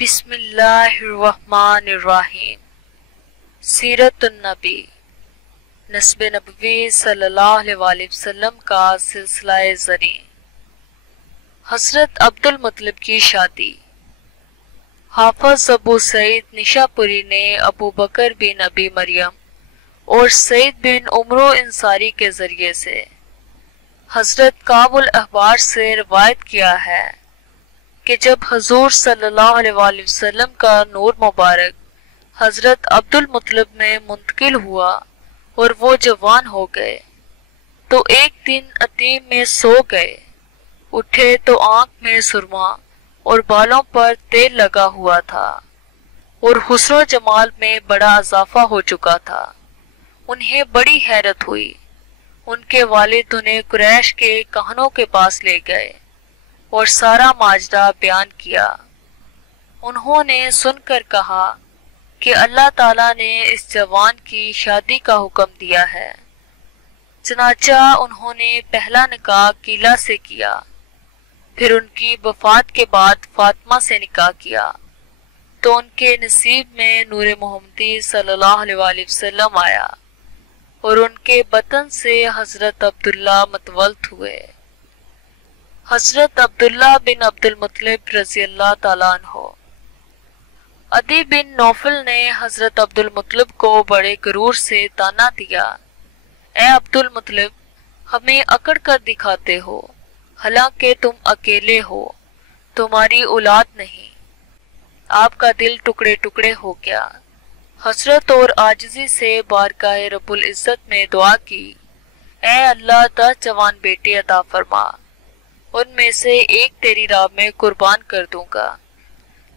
بسم اللہ الرحمن الرحیم۔ سیرت النبی، نسب نبوی صلی اللہ علیہ وآلہ وسلم کا سلسلہ زریں۔ حضرت عبد المطلب کی شادی۔ حافظ ابو سعید نشاپوری نے ابو بکر بن ابی مریم اور سعید بن عمرو انصاری کے ذریعے سے حضرت کعب الاحبار سے روایت کیا ہے کہ جب حضور صلی اللہ علیہ وآلہ وسلم کا نور مبارک حضرت عبد المطلب میں منتقل ہوا اور وہ جوان ہو گئے تو ایک دن عتیم میں سو گئے، اٹھے تو آنکھ میں سرما اور بالوں پر تیل لگا ہوا تھا اور حسن و جمال میں بڑا اضافہ ہو چکا تھا۔ انہیں بڑی حیرت ہوئی۔ ان کے والد انہیں قریش کے کہنوں کے پاس لے گئے اور سارا ماجرا بیان کیا۔ انہوں نے سن کر کہا کہ اللہ تعالیٰ نے اس جوان کی شادی کا حکم دیا ہے۔ چنانچہ انہوں نے پہلا نکاح قیلہ سے کیا، پھر ان کی وفات کے بعد فاطمہ سے نکاح کیا تو ان کے نصیب میں نور محمدی صلی اللہ علیہ وآلہ وسلم آیا اور ان کے بطن سے حضرت عبداللہ متولد ہوئے۔ حضرت عبداللہ بن عبد المطلب رضی اللہ تعالیٰ عنہ۔ عدی بن نوفل نے حضرت عبد المطلب کو بڑے غرور سے تانا دیا، اے عبد المطلب، ہمیں اکڑ کر دکھاتے ہو، حالانکہ تم اکیلے ہو، تمہاری اولاد نہیں۔ آپ کا دل ٹکڑے ٹکڑے ہو گیا۔ حسرت اور عاجزی سے بارگاہ رب العزت میں دعا کی، اے اللہ 10 جوان بیٹے عطا فرما، ان میں سے ایک تیری راہ میں قربان کر دوں گا،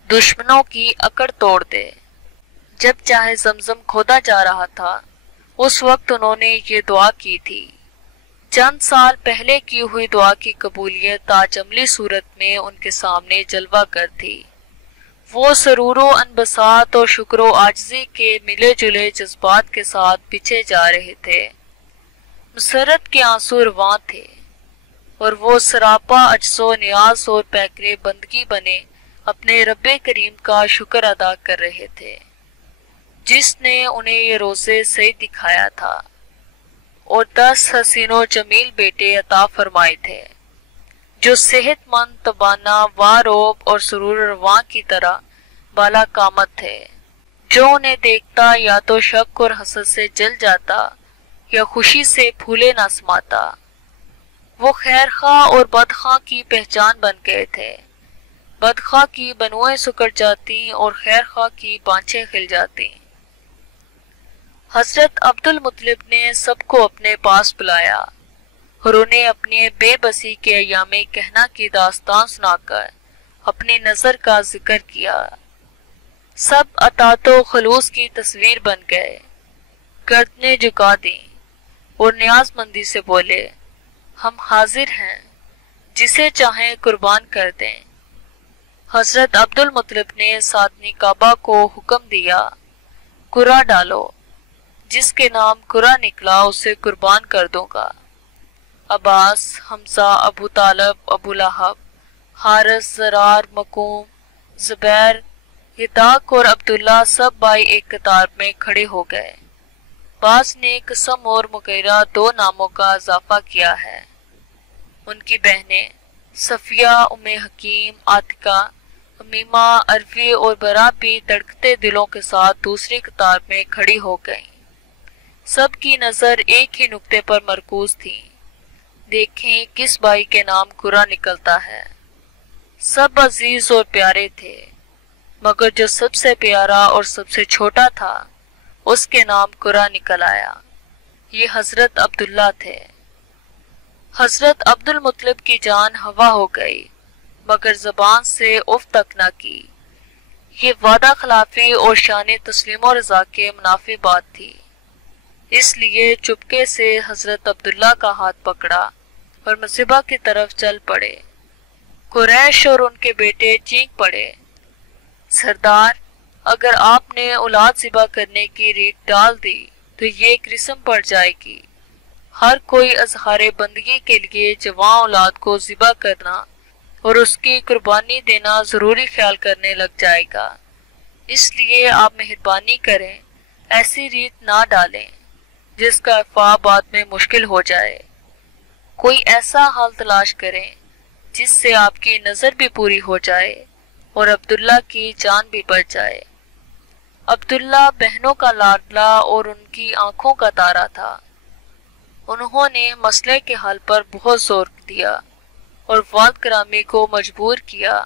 دشمنوں کی اکڑ توڑ دے۔ جب چاہے زمزم کھودا جا رہا تھا اس وقت انہوں نے یہ دعا کی تھی۔ چند سال پہلے کی ہوئی دعا کی قبولیت آج عملی صورت میں ان کے سامنے جلوہ گر تھی۔ وہ سرور و انبساط اور شکر و عاجزی کے ملے جلے جذبات کے ساتھ پیچھے جا رہے تھے۔ مسرت کے آنسو رواں تھے اور وہ سراپا عجز و نیاز اور پیکرے بندگی بنے اپنے رب کریم کا شکر ادا کر رہے تھے، جس نے انہیں یہ روزے صحیح دکھایا تھا اور 10 حسین و جمیل بیٹے عطا فرمائے تھے جو صحت مند، توانا، واروب اور سرور رواں کی طرح بالا قامت تھے، جو انہیں دیکھتا یا تو شک اور حسد سے جل جاتا یا خوشی سے پھولے نہ سماتا۔ وہ خیر خواہ اور بدخواہ کی پہچان بن گئے تھے۔ بدخواہ کی بنوئیں سکڑ جاتی اور خیر خواہ کی بانچیں کھل جاتی۔ حضرت عبد المطلب نے سب کو اپنے پاس بلایا اور انہیں اپنی بے بسی کے ایام کہنا کی داستان سنا کر اپنی نظر کا ذکر کیا۔ سب اطاعت و خلوص کی تصویر بن گئے، گردنیں جھکا دیں اور نیاز مندی سے بولے، ہم حاضر ہیں، جسے چاہیں قربان کر دیں۔ حضرت عبد المطلب نے ساتنی کعبہ کو حکم دیا، قرہ ڈالو، جس کے نام قرہ نکلا اسے قربان کر دوں گا۔ عباس، حمزہ، ابو طالب، ابو لہب، حارث، زرار، مکوم، زبیر، یداق اور عبداللہ سب بھائی ایک قطار میں کھڑے ہو گئے۔ بعض نے قسم اور مغیرہ 2 ناموں کا اضافہ کیا ہے۔ ان کی بہنیں صفیہ، ام حکیم، عاتقہ، امیمہ، عروی اور برا بھی دھڑکتے دلوں کے ساتھ دوسری قطار میں کھڑی ہو گئیں۔ سب کی نظر ایک ہی نقطے پر مرکوز تھی، دیکھیں کس بھائی کے نام قرہ نکلتا ہے۔ سب عزیز اور پیارے تھے، مگر جو سب سے پیارا اور سب سے چھوٹا تھا اس کے نام قرہ نکل آیا۔ یہ حضرت عبداللہ تھے۔ حضرت عبد المطلب کی جان ہوا ہو گئی مگر زبان سے اف تک نہ کی۔ یہ وعدہ خلافی اور شان تسلیم و رضا کے منافی بات تھی، اس لیے چپکے سے حضرت عبداللہ کا ہاتھ پکڑا اور مصیبہ کی طرف چل پڑے۔ قریش اور ان کے بیٹے چینک پڑے، سردار، اگر آپ نے اولاد ذبح کرنے کی ریت ڈال دی تو یہ ایک رسم پڑ جائے گی۔ ہر کوئی اظہار بندگی کے لیے جوان اولاد کو ذبح کرنا اور اس کی قربانی دینا ضروری خیال کرنے لگ جائے گا۔ اس لیے آپ مہربانی کریں ایسی ریت نہ ڈالیں جس کا افعا بعد میں مشکل ہو جائے۔ کوئی ایسا حل تلاش کریں جس سے آپ کی نظر بھی پوری ہو جائے اور عبداللہ کی جان بھی بچ جائے۔ عبداللہ بہنوں کا لاڈلا اور ان کی آنکھوں کا تارا تھا۔ انہوں نے مسئلے کے حل پر بہت زور دیا اور والد گرامی کو مجبور کیا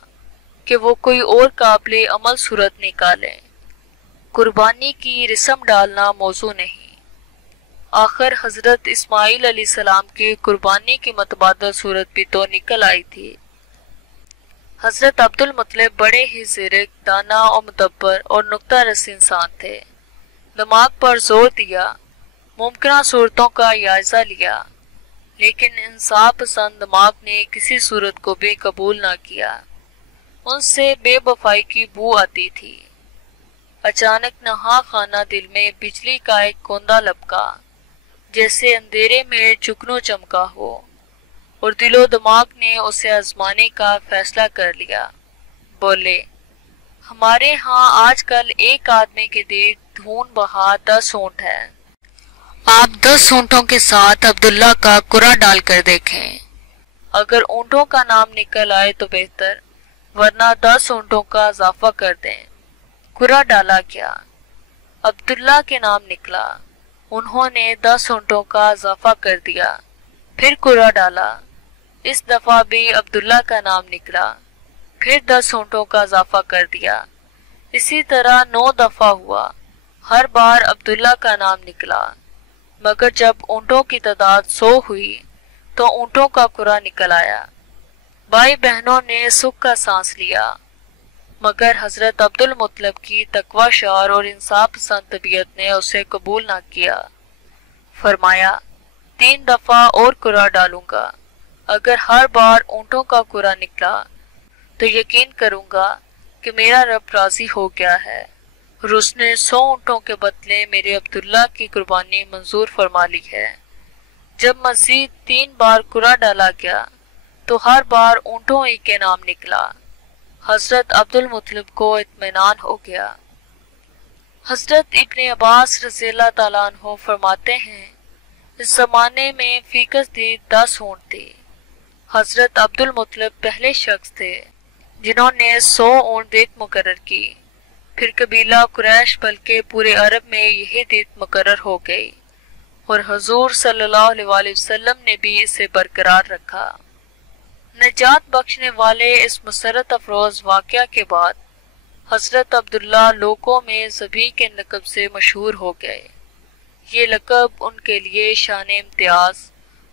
کہ وہ کوئی اور قابل عمل صورت نکالیں۔ قربانی کی رسم ڈالنا موضوع نہیں۔ آخر حضرت اسماعیل علیہ السلام کی قربانی کی متبادل صورت بھی تو نکل آئی تھی۔ حضرت عبد المطلب بڑے ہی زیرک، دانا اور مدبر اور نکتہ رس انسان تھے۔ دماغ پر زور دیا، ممکنہ صورتوں کا جائزہ لیا، لیکن انصاف پسند دماغ نے کسی صورت کو بھی قبول نہ کیا۔ ان سے بے وفائی کی بو آتی تھی۔ اچانک نہا خانہ دل میں بجلی کا ایک کوندا لپکا، جیسے اندھیرے میں جگنو چمکا ہو، اور دل و دماغ نے اسے آزمانے کا فیصلہ کر لیا۔ بولے، ہمارے ہاں آج کل ایک آدمی کے دیکھ دھون بہا 10 اونٹ ہے۔ آپ 10 اونٹوں کے ساتھ عبداللہ کا قرعہ ڈال کر دیکھیں۔ اگر اونٹوں کا نام نکل آئے تو بہتر، ورنہ 10 اونٹوں کا اضافہ کر دیں۔ قرعہ ڈالا گیا، عبداللہ کے نام نکلا۔ انہوں نے 10 اونٹوں کا اضافہ کر دیا، پھر قرعہ ڈالا۔ اس دفعہ بھی عبداللہ کا نام نکلا، پھر 10 اونٹوں کا اضافہ کر دیا۔ اسی طرح 9 دفعہ ہوا، ہر بار عبداللہ کا نام نکلا، مگر جب اونٹوں کی تعداد 100 ہوئی تو اونٹوں کا قرعہ نکل آیا۔ بھائی بہنوں نے سکھ کا سانس لیا، مگر حضرت عبد المطلب کی تقوی شعر اور انصاف پسند طبیعت نے اسے قبول نہ کیا۔ فرمایا، 3 دفعہ اور قرعہ ڈالوں گا، اگر ہر بار اونٹوں کا قرعہ نکلا تو یقین کروں گا کہ میرا رب راضی ہو گیا ہے، اور اس نے 100 اونٹوں کے بدلے میرے عبداللہ کی قربانی منظور فرما لی ہے۔ جب مزید 3 بار قرعہ ڈالا گیا تو ہر بار اونٹوں ہی کے نام نکلا۔ حضرت عبد المطلب کو اطمینان ہو گیا۔ حضرت ابن عباس رضی اللہ تعالیٰ عنہ فرماتے ہیں، اس زمانے میں فی قصدی 10 اونٹ تھی۔ حضرت عبد المطلب پہلے شخص تھے جنہوں نے 100 اونٹ دیت مقرر کی، پھر قبیلہ قریش بلکہ پورے عرب میں یہی دیت مقرر ہو گئی، اور حضور صلی اللہ علیہ وسلم نے بھی اسے برقرار رکھا۔ نجات بخشنے والے اس مسرت افروز واقعہ کے بعد حضرت عبداللہ لوگوں میں ذبیح کے لقب سے مشہور ہو گئے۔ یہ لقب ان کے لیے شان امتیاز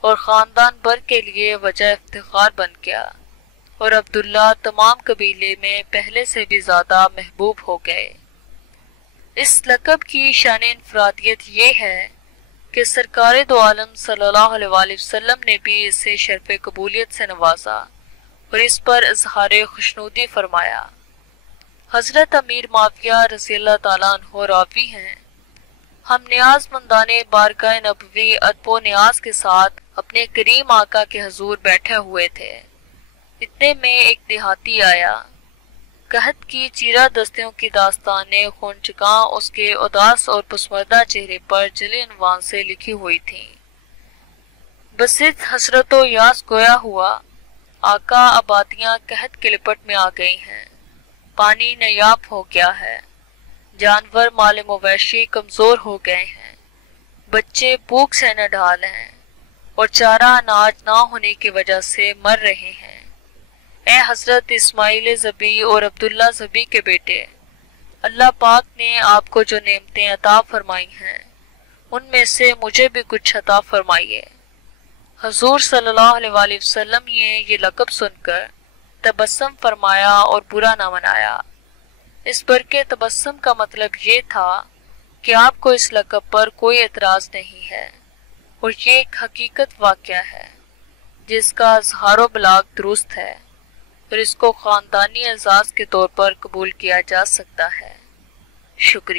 اور خاندان بھر کے لیے وجہ افتخار بن گیا، اور عبداللہ تمام قبیلے میں پہلے سے بھی زیادہ محبوب ہو گئے۔ اس لقب کی شان انفرادیت یہ ہے کہ سرکار دو عالم صلی اللہ علیہ وسلم نے بھی اسے شرف قبولیت سے نوازا اور اس پر اظہار خوشنودی فرمایا۔ حضرت امیر معاویہ رضی اللہ تعالیٰ عنہ راوی ہیں، ہم نیاز مندان بارگاہ نبوی ادب و نیاز کے ساتھ اپنے کریم آقا کے حضور بیٹھے ہوئے تھے۔ اتنے میں ایک دیہاتی آیا۔ قحط کی چیرہ دستیوں کی داستانیں خونچکاں اس کے اداس اور پسماندہ چہرے پر جلی عنوان سے لکھی ہوئی تھیں۔ بسط حسرت و یاس گویا ہوا، آقا آبادیاں قحط کے لپٹ میں آ گئی ہیں، پانی نیاب ہو گیا ہے، جانور مال مویشی کمزور ہو گئے ہیں، بچے بھوک سے نڈھال ہیں، اور چارہ اناج نہ ہونے کی وجہ سے مر رہے ہیں۔ اے حضرت اسماعیل ذبیح اور عبداللہ ذبیح کے بیٹے، اللہ پاک نے آپ کو جو نعمتیں عطا فرمائی ہیں ان میں سے مجھے بھی کچھ عطا فرمائیے۔ حضور صلی اللہ علیہ وسلم نے یہ لقب سن کر تبسم فرمایا اور برا نہ منایا۔ اس برکے تبسم کا مطلب یہ تھا کہ آپ کو اس لقب پر کوئی اعتراض نہیں ہے، اور یہ ایک حقیقت واقعہ ہے جس کا اظہار و بلاغ درست ہے، اور اس کو خاندانی اعزاز کے طور پر قبول کیا جا سکتا ہے۔ شکریہ۔